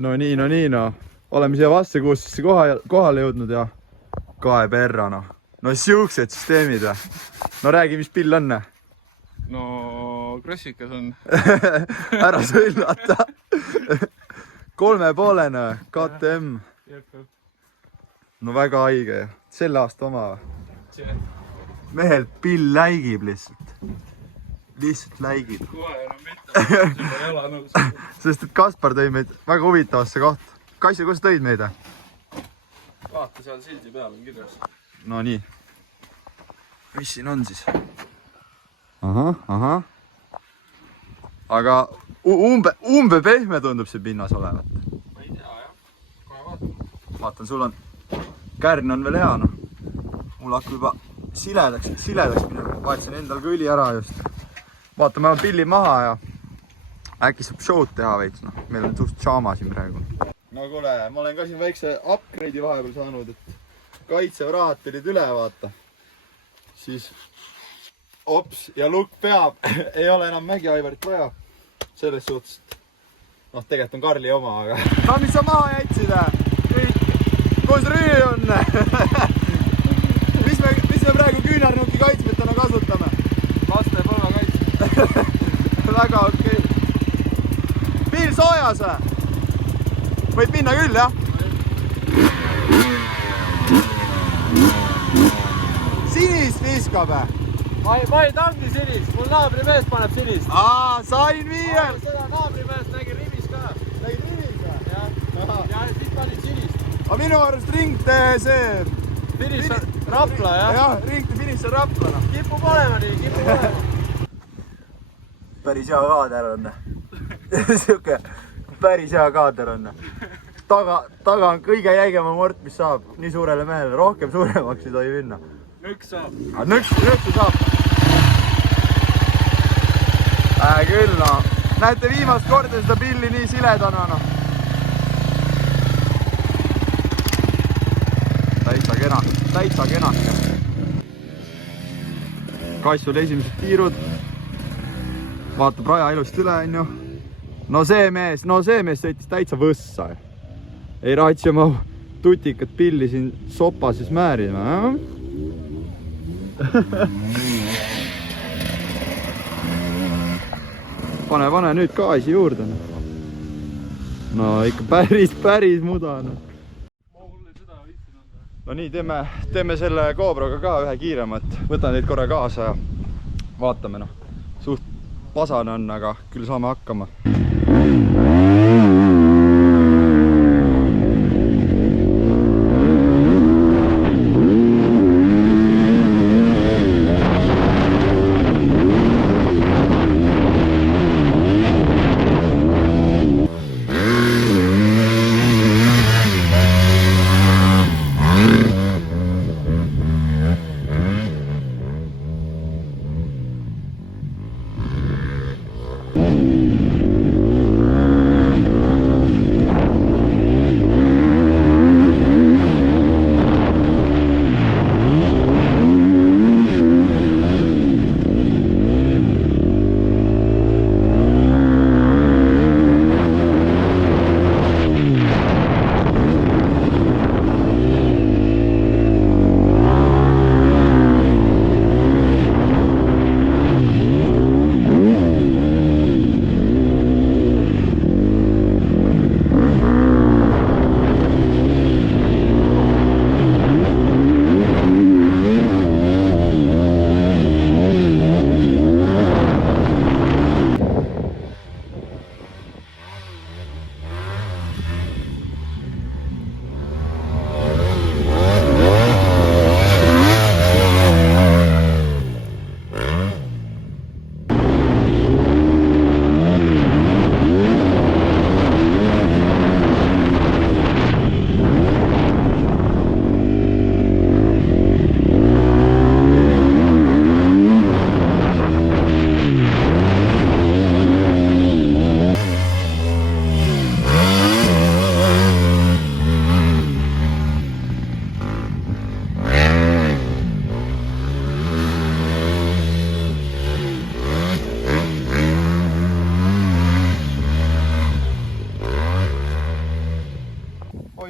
no nii, no. Oleme siia vastekuussesse kohale jõudnud ja kae perra, noh. No siuksed süsteemid või? No räägi, mis pill on? No krossikas on. Ära sõllata. 3,5 KTM. No väga haige. Selle aasta oma või? Mehel pill läigib lihtsalt. Lihtsalt läigib. Kohe enam mitte. Juba jala nõus. Sest et Kaspar tõi meid väga huvitavasse kohta. Kaisi, kus tõid meid? Vaata, seal sildi peal on kirjas. No nii. Mis siin on siis? Ahah. Aga umbe pehme tundub see pinnas olevat. Ma ei tea, jah. Kohe vaatan. Vaatan, sul on... Kärn on veel hea, noh. Mul hakkab juba siledaks minema. Vaatasin endal ka õli ära just. Vaatame oma pilli maha ja äkki saab show'd teha veits, noh. Meil on suht šaama siin praegu. No kuule, ma olen ka siin väikse upgrade'i vahepeal saanud, et kaitsev rahat tulid üle, vaata. Siis ops ja lukk peab. Ei ole enam Mägi-Aivarit vaja. Selles suhtes, noh, tegelikult on Karli oma, aga... No mis sa maha jätsid, kõik? Kus rüü on? Mis me praegu küünarnuki kaitsmetena kasutame? Laste põlve kaitsme. Väga okei. Piil soojas või? Võid minna küll, jah? Sinist viskab või? Ma ei tangi sinist, mul naabrimees paneb sinist. Sain viiel! Seda naabrimeest nägin rivis ka. Nägid rivis või? Jah. Ja siis panid sinist. Aga minu arust ringtee see... Finiš on Rapla, jah? Jah, ringtee finiš on Rapla, noh. Kipub olema nii, kipub olema. Päris hea kaader on. Siuke päris hea kaader on. Taga on kõige jäigema mort, mis saab nii suurele mehele. Rohkem suuremaks ei tohi minna. Nõks saab. Nõksu saab. Küll, no. Näete viimast korda seda pilli nii siledana, noh. Täitsa kenake. Kassul esimesed tiirud. Vaatab raja ilusti üle, on ju. No see mees sõitis täitsa võssa. Ei raatsi oma tutikat pilli siin sopases määrima. Pane nüüd gaasi juurde. No ikka päris muda. No nii, teeme selle GoProga ka ühe kiiremat. Võtan teid korra kaasa ja vaatame, noh. Suht pasane on, aga küll saame hakkama.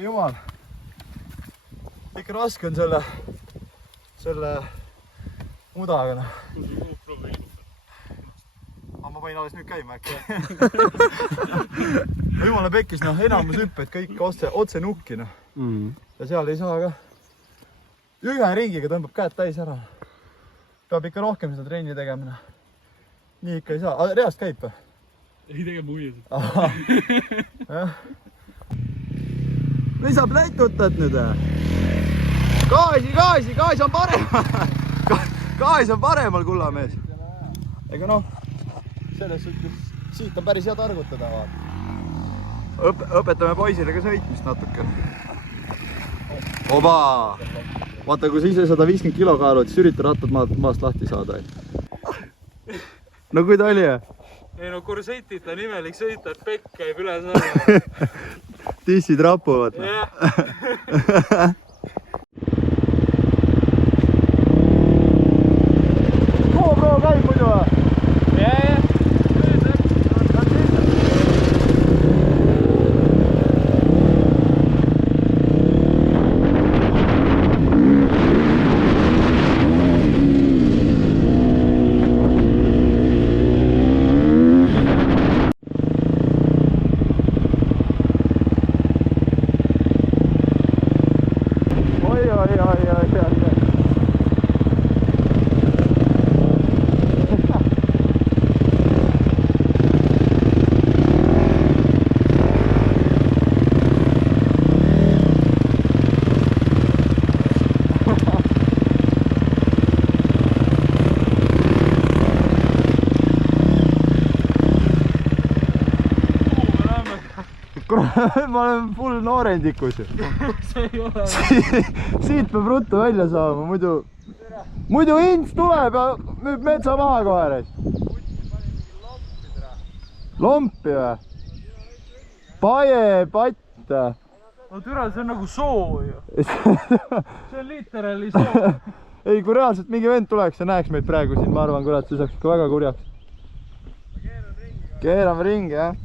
oi jumal. Ikka raske on selle mudaga. Ma panin alles nüüd käima äkki. Jumala pekkis, enamus hüpped kõik otse nukki. Ja seal ei saa ka. Ühe ringiga tõmbab käed täis ära. Peab ikka rohkem seda trenni tegema. Nii ikka ei saa. Reast käib või? Ei tegema uies. Või sa pläitutad nüüd? Gaasi on paremal. Gaas on paremal, kullamees. Ega selles suhtes siit on päris hea targutada. Õpetame poisile ka sõitmist natuke. Oba! Vaata, kui sa ise 150 kilo kaalud, siis ürita rattad maast lahti saada. No kui ta oli? Ei kursõitid on imelik sõita, et pekk käib üle saada. Tissid rapuvad. GoPro käib muidu või? Ma olen full noorendikus. See ei ole. Siit peab ruttu välja saama, muidu ints tuleb ja müüb metsa maha kohe. Lompi või? Paie, patt. No türa, see on nagu soo ju. See on literaali soo. Ei, kui reaalselt mingi vend tuleks ja näeks meid praegu siin, ma arvan, kurat, see saaks ikka väga kurjaks. Keerame ringi, jah.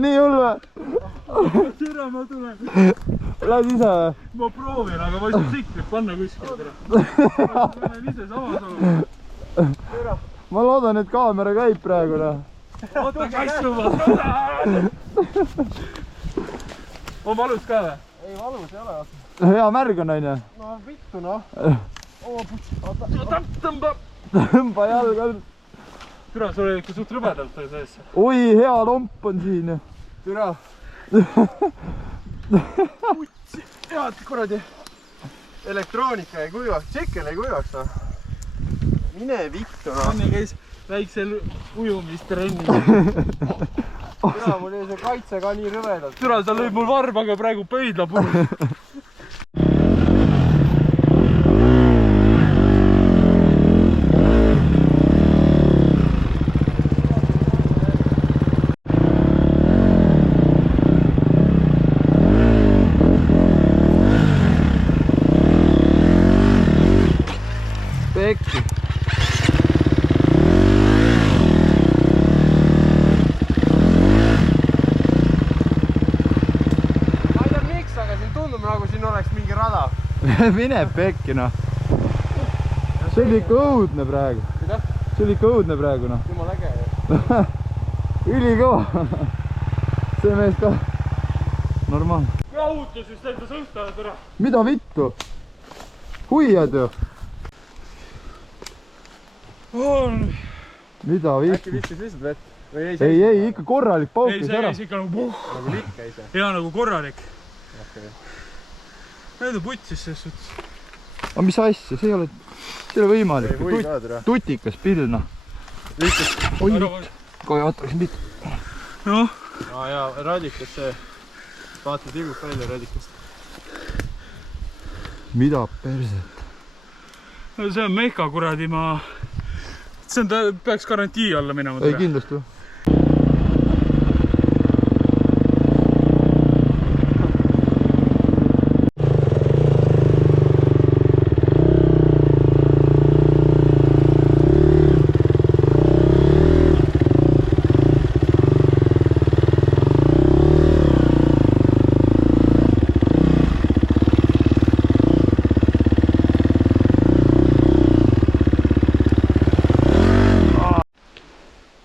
Nii hull või? Türa, ma tulen. Lähed ise või? Ma proovin, aga ma ei saa tsiklit panna kuskile. Ma tulen ise samas olema. Ma loodan, et kaamera käib praegu. Oota, kassuma! On valus ka või? Ei, valus ei ole. Hea märg on, on ju? No vittu, noh. Tõmba jalga. Türa, sul oli ikka suht rõbedalt sees. Oi, hea lomp on siin. Türa. Head kuradi. Elektroonika ei kuivaks, tšekkel ei kuivaks. Mine vittu. Anni käis väiksel ujumistrenni. Türa, mul oli see kaitse ka nii rõvedalt. Türa, sa lõid mul varbaga praegu pöidla puhul. Pekki. tundub nagu siin oleks mingi rada. Mine pekki noh. See oli ikka õudne praegu. See oli ikka õudne praegu noh. Jumal äge. Ülikõva. See mees ka. Normaal. Rahutus just enda sõltavad ära. Mida vittu? Huiad ju. Mida vittu? Äkki vistis lihtsalt vett? Ei, ikka korralik paukis ära. Ei, see ikka nagu Nagu likka ise. ja nagu korralik. Okay. Need on putsis selles suhtes. Aga mis asja? See ei ole võimalik. Ei või ka, tere. Tutikas pill noh. Lihtsalt. Oi, kohe vaataks mitu. Noh. Ja radikas see. Vaata tilgub välja radikast. Mida perset? No see on mehka kuradi ma... See on ta peaks garantii alla minema. Ei kindlasti ju.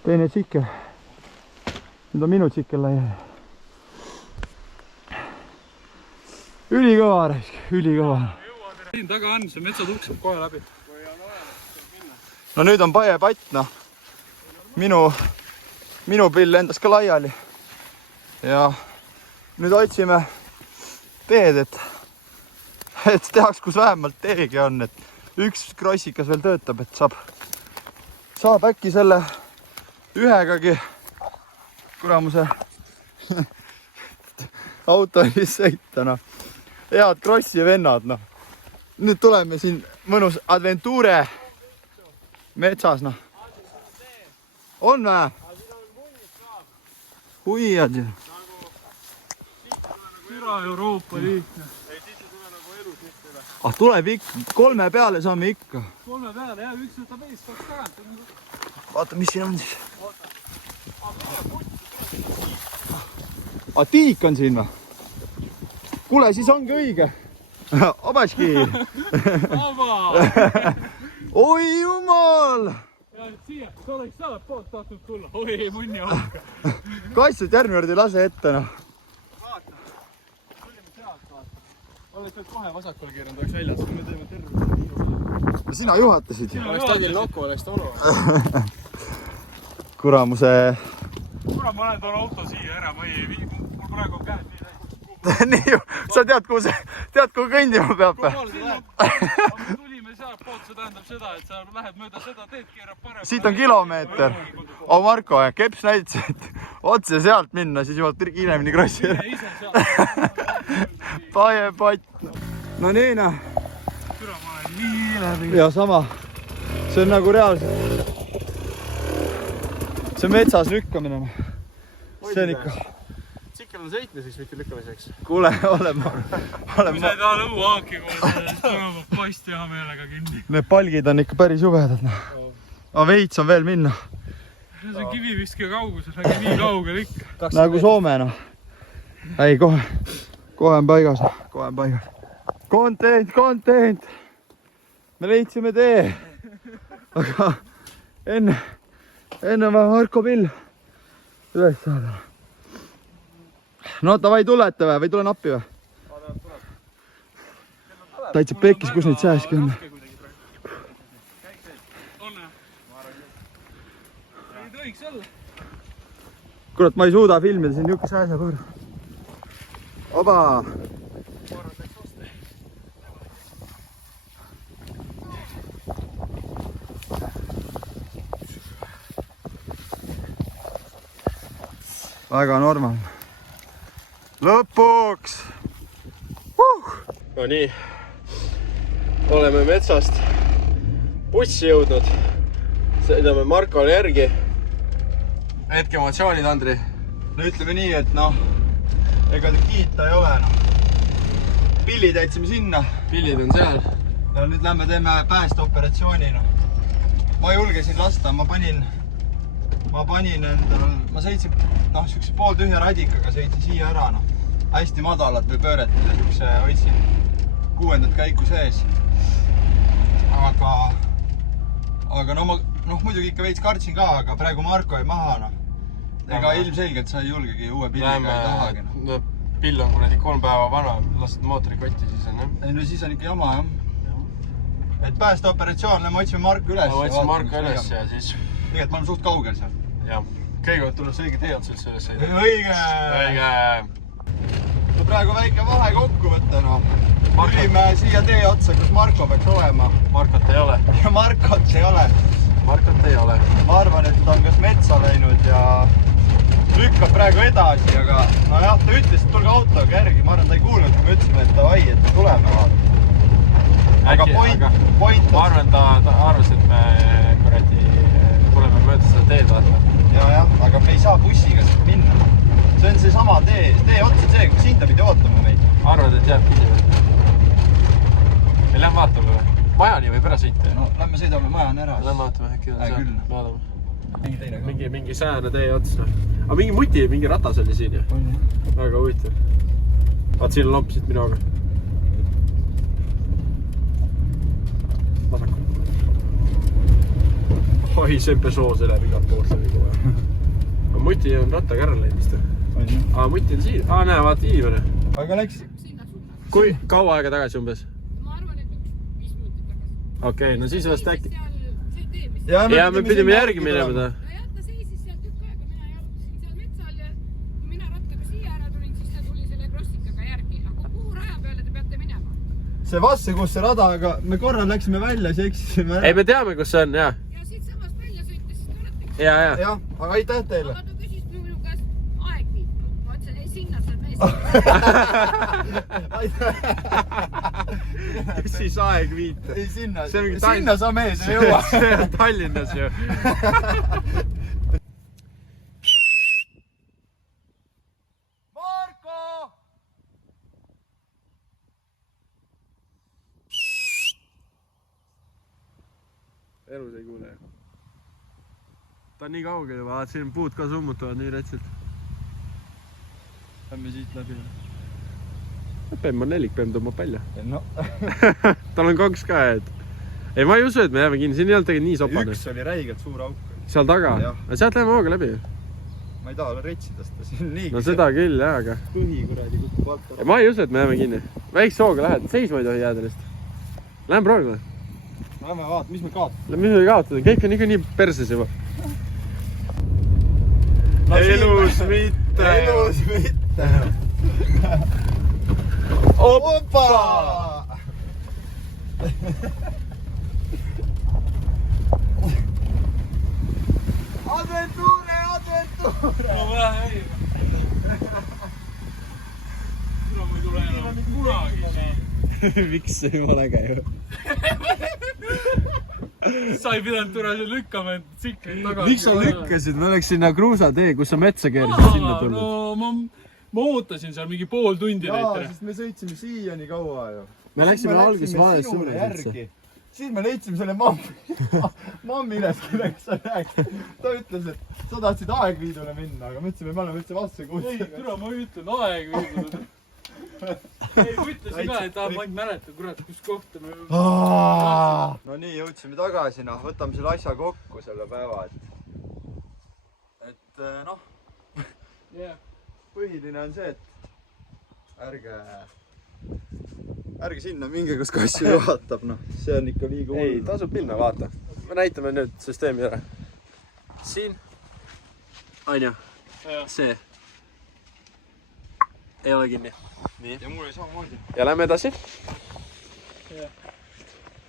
Teine tsikkel. Nüüd on minu tsikkel laiali. Ülikõva raisk, ülikõva. Siin taga on, see metsatuks saab kohe läbi. No nüüd on paie patt, noh. Minu pill lendas ka laiali. Ja nüüd otsime teed, et tehaks, kus vähemalt teegi on, et üks krossikas veel töötab, et saab äkki selle ühegagi kuramuse autolis sõita, noh. Head krossi vennad, noh. Nüüd tuleme siin mõnus adventuure metsas, noh. On vä? Huiad ju. Türa Euroopa liikne. Ah, tuleb ikka. 3 peale saame ikka. 3 peale, jah, üks võtab ees, 2 tagant. Vaata, mis siin on siis. Ah, tiik on siin või? Kuule, siis ongi õige. Obaski. Oi jumal! Ja siia, sa oleks saanud poolt tahtnud tulla. Oi, munni aega. Kaitsud järgmine ei lase ette, noh. Vaata. Tulime sealt, vaata. Oleks veel kohe vasakule keeranud, oleks väljas. Me teeme terve. Sina juhatasid. Oleks tagil nokku, oleks tolu. Kuramuse... Kuna ma olen toon auto siia ära, mul praegu on käed nii Nii ju, sa tead, kuhu kõndima peab? me tulime sealt poolt, see tähendab seda, et sa lähed mööda seda teed, keerab parem. Siit on kilomeeter. Oh Marko, keps näitas, et otse sealt minna, siis juba kiiremini krossi ära. Paie patt. No nii, noh. Türa, ma olen nii läbi. Ja sama. See on nagu reaalselt. See metsas lükkamine. See on ikka... Tsikkel on sõitmiseks, mitte lükkamiseks. Kuule, oleme... Kui sa ei taha lõuaaki koos, siis tõmbab past hea meelega kinni. Need palgid on ikka päris juvedad. Aga veits on veel minna. See on kiviviske kaugus, aga nii kaugel ikka. Nagu Soome, noh. Ei, kohe on paigas. Kohe on paigas. Content! Me leidsime tee. Aga enne on vaja Marko pill üles saada. No davai, tulete või tulen appi või? Täitsa pekkis, kus neid sääski on. Ei tohiks olla. Kurat, ma ei suuda filmida siin niukese asja korra. Oba! Väga normaalne. Lõpuks! No nii. Oleme metsast bussi jõudnud. Sõidame Markole järgi. Hetke emotsioonid, Andri. No ütleme nii, et noh, ega ta kiita ei ole. Pillid jätsime sinna. Pillid on seal. Ja nüüd lähme teeme päästeoperatsiooni. Ma julgesin lasta, ma panin endal, ma sõitsin siukse pooltühja radikaga, sõitsin siia ära. hästi madalatel pööretel ja siukse hoidsin 6. käiku sees. Aga no ma muidugi ikka veits kartsin ka, aga praegu Marko jäi maha. Ega ilmselgelt sa ei julgegi uue pilliga ei tahagi. No, pill on kuradi 3 päeva vana, lased mootori kotti siis on, jah? Ei, no siis on ikka jama, jah. Et päästeoperatsioon, me otsime Marko üles. Ma otsime Marko üles ja siis... Tegelikult ma olen suht kaugel seal. Jah. Kõigepealt tuleb õige tee otsas üles sõida. Õige! Praegu väike vahe kokku võtta, no. Tulime siia tee otsa, kus Marko peaks olema. Markot ei ole. Ja Markot ei ole. Markot ei ole. Ma arvan, et ta on kas metsa läinud ja lükkab praegu edasi, aga no jah, ta ütles, et tulge autoga järgi. Ma arvan, ta ei kuulnud, kui me ütlesime, et davai, et tuleme vaata. Aga point... Ma arvan, ta arvas, et me kuradi tuleme mööda seda teed vaata. Jah, aga me ei saa bussiga siit minna. See on see sama tee otsa see, kus hinda pidi ootama meid. Arvad, et jääb pidi või? Me lähme vaatame või? Majani võib ära sõita. No, lähme sõidame majani ära. Lähme vaatame, äkki on seal. Vaatame. Mingi sääne tee ots. Aga mingi ratas oli siin, jah? Väga huvitav. Vaat siin on lamp siit minuga. Vasaku. Oi, see Peugeot see läheb igalt pool see vigu. Aga muti on rattaga ära läinud. Aga muti on siin. Näe, vaata inimene. Aga läks... Kui kaua aega tagasi umbes? Ma arvan, et 5 minutit tagasi. Okei, no siis vast äkki... Ja me pidime järgi minema ta. No jah, ta seisis seal tükk aega, mina jalutasin seal metsal ja kui mina rattaga siia ära tulin, siis ta tuli selle krossikaga järgi. Aga kuhu raja peale te peate minema? See vasse, kus see rada, aga me korra läksime välja, siis eksisime ära. Ei, me teame, kus see on, jah. Ja siit samast välja sõites, siis te olete. Jah. Jah, aga aitäh teile. Aga ta küsis minu käest aeg viib. Ma ütlesin, ei sinna saad mees. Siis aeg viita. Ei sinna, See on mingi sinna sa mees ei jõua. See on Tallinnas ju. Marko! Elus ei kuule. Ta on nii kaugel juba, siin puud ka summutavad nii rätsilt. Lähme siit läbi. Pemm on 4, Pemm tõmbab välja. No. Tal on 2 ka, et... Ei, ma ei usu, et me jääme kinni. Siin ei olnud tegelikult nii sopane. Üks oli räigelt suur auk. Seal taga? Sealt läheme hooga läbi. Ma ei taha retsida seda siin nii. No seda küll, jah, aga... Põhi kuradi kukub alt. Ma ei usu, et me jääme kinni. Väikse hooga lähed. Seisma ei tohi jääda neist. Lähme proovime. Lähme vaata, mis me kaotame. Mis me kaotada? Kõik on ikka nii perses juba. Elus mitte. Elus mitte. Opa! Adventure! No lähe ei. Kuna ma ei tule enam kunagi siia. Miks see jumala äge ju? Sa ei pidanud turasel lükkama end tsikleid tagasi. Miks sa lükkasid? Me oleks sinna kruusatee, kus sa metsa keerisid sinna tulnud. No ma ootasin seal mingi pool tundi Jaa, neid. sest me sõitsime siia nii kaua ju. Me läksime alguses vales suunas üldse. Siis me leidsime selle mammi üles, kellega sa rääksid. Ta ütles, et sa tahtsid Aegviidule minna, aga me ütlesime, me oleme üldse vastu kuulda. Ei, türa, ma ütlen Aegviidule. Ei, ma ütlesin ka, et ma ei mäleta, kurat, kus kohta me... No nii, jõudsime tagasi, noh, võtame selle asja kokku selle päeva, et noh, põhiline on see, et ärge sinna minge, kus kassi juhatab, noh, see on ikka liiga hull. Ei, tasub minna, vaata. Me näitame nüüd süsteemi ära. Siin. On ju? See. Ei ole kinni. Nii. Ja mul ei samamoodi. Ja lähme edasi.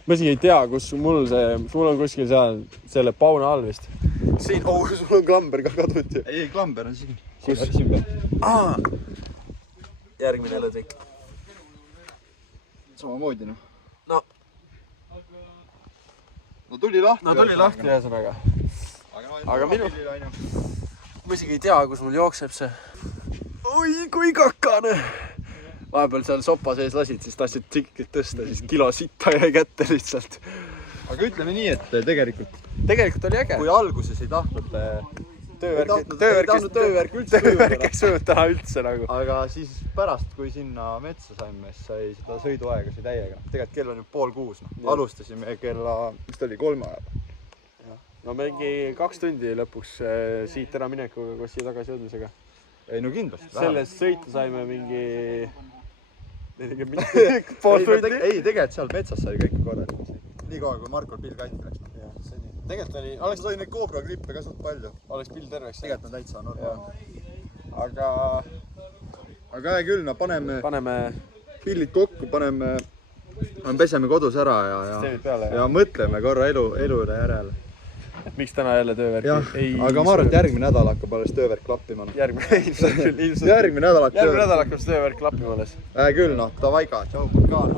Ma isegi ei tea, kus sul on kuskil seal selle pauna all vist. Siin, sul on klamber ka kadut ju. Ei, klamber on siin. Kus? Järgmine lõdrik. Samamoodi, noh. No tuli lahti. No tuli lahti, ühesõnaga. Aga minu... Ma isegi ei tea, kus mul jookseb see. Oi, kui kakane! Vahepeal seal sopa sees lasid, siis tahtsid tsiklit tõsta, siis kilo sitta jäi kätte lihtsalt. Aga ütleme nii, et tegelikult oli äge. Kui alguses ei tahtnud töövärk ei sujunud täna üldse nagu. aga siis pärast, kui sinna metsa saime, siis sai seda sõiduaega sai täiega. Tegelikult kell on ju 5:30. Alustasime kella, mis ta oli, 3 ajal. No mingi 2 tundi lõpuks siit ära minekuga koos siia tagasi jõudmisega. Ei no kindlasti. Sellest sõitu saime mingi... pool tundi. Ei, tegelikult seal metsas sai kõik korralikult. Nii kaua, kui Markol pill katki läks. Tegelikult oli... Oleks sain neid GoPro klippe ka suht palju. Oleks pill terveks. Tegelikult on täitsa normaalne. Aga hea küll, no paneme pillid kokku, peseme kodus ära ja mõtleme korra elu üle järele. Miks täna jälle töövärk? Aga ma arvan, et järgmine nädal hakkab alles töövärk klappima. Järgmine Järgmine nädal hakkab töövärk klappima alles. Küll, noh, davai ka, tšau, Vulkaan.